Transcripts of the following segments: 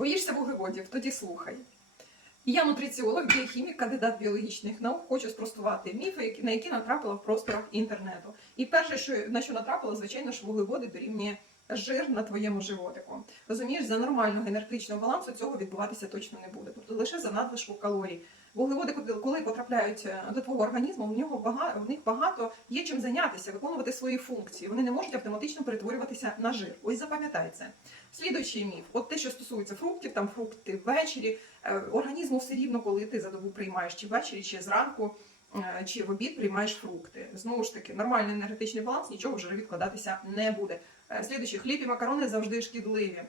Боїшся вуглеводів? Тоді слухай. Я нутриціолог, біохімік, кандидат біологічних наук. Хочу спростувати міфи, на які натрапила в просторах інтернету. І перше, що на що натрапила, звичайно, що вуглеводи дорівнює жир на твоєму животику. Розумієш, за нормального енергетичного балансу цього відбуватися точно не буде. Тобто лише за надлишку калорій. Вуглеводи, коли- потрапляють е, до твого організму, в нього багато в них багато є чим зайнятися, виконувати свої функції. Вони не можуть автоматично перетворюватися на жир. Ось запам'ятай це. Слідуючий міф, от те, що стосується фруктів, там фрукти ввечері, е, організму все рівно, коли ти за добу приймаєш чи ввечері, чи зранку, е, чи в обід приймаєш фрукти. Знову ж таки, нормальний енергетичний баланс, нічого в жирі відкладатися не буде. Слідуючий, хліб і макарони завжди шкідливі.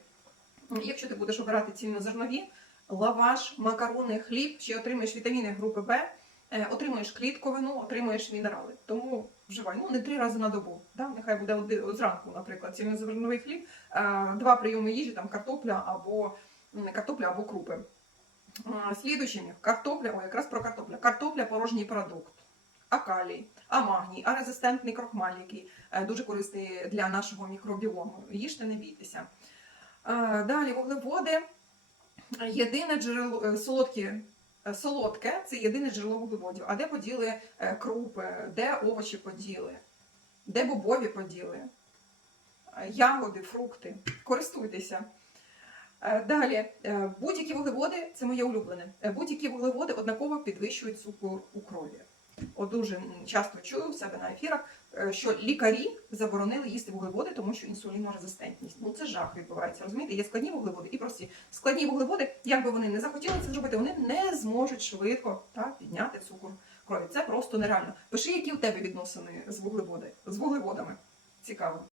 Якщо ти будеш обирати цільнозернові, лаваш, макарони, хліб, ще отримаєш вітаміни групи Б, е, отримуєш клітковину, отримуєш мінерали. Тому вживай, ну не три рази на добу. Да? Нехай буде один зранку, наприклад, цільнозерновий хліб, е, два прийоми їжі, там картопля або картопля або крупи. Слідуючий міф. Картопля, ой, якраз про картопля. Картопля порожній продукт. А калій, а магній, а резистентний крохмаль, який е, дуже корисний для нашого мікробіому. Їжте, не бійтеся. Далі вуглеводи. Єдине джерело е, солодкі. е, Солодке це єдине джерело вуглеводів. А де поділи е, крупи, де овочі поділи, де бобові поділи, ягоди, фрукти. Користуйтеся. Далі, будь-які вуглеводи, це моє улюблене. Будь-які вуглеводи однаково підвищують цукор у крові. От дуже часто чую в себе на ефірах, е, що лікарі заборонили їсти вуглеводи, тому що інсулінорезистентність. Ну це жах відбувається. Розумієте, є складні вуглеводи і прості. Складні вуглеводи, як би вони не захотіли це зробити, вони не зможуть швидко так, підняти цукор крові. Це просто нереально. Пиши, які у тебе відносини з вуглеводи, з вуглеводами. Цікаво.